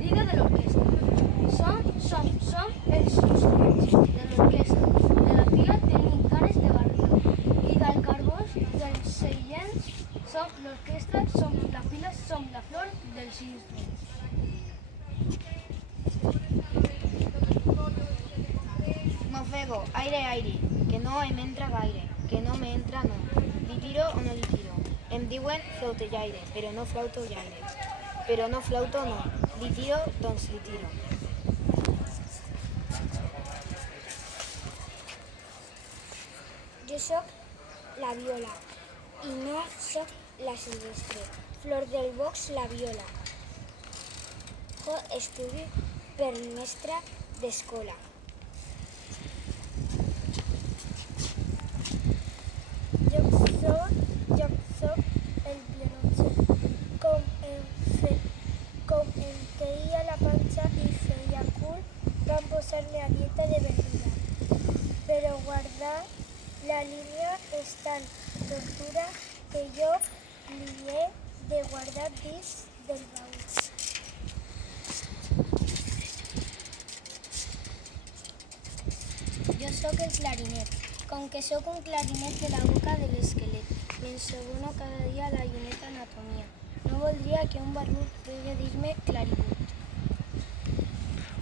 Briga de l'orquestra. Som els instruments de l'orquestra. De la pila tenim ganes de barrejar. I del carbós dels seients som l'orquestra, som la pila, som la flor dels instruments. M'ofego, aire, aire, que no em entra gaire, que no me entra no. Li tiro o no li tiro. Em diuen flautellaire, però no flauto llaire. Però no flauto no. Li tiro, doncs li tiro. Jo sóc la Viola i no sóc la Silvestre. Flor del box, la Viola. Jo estudio per mestra d'escola. Jo soc el violoncel. Com em queia la panxa i feia cul, van posar-me a dieta de verdura. Però guardar la línia és tan tortura que jo li he de guardar dins del baúl. Jo sóc el clarinet. Com que sóc un clarinet de la boca de l'esquelet, m'ensobono cada dia la llunet anatomia. No voldria que un barbut pugui dir-me clarinet.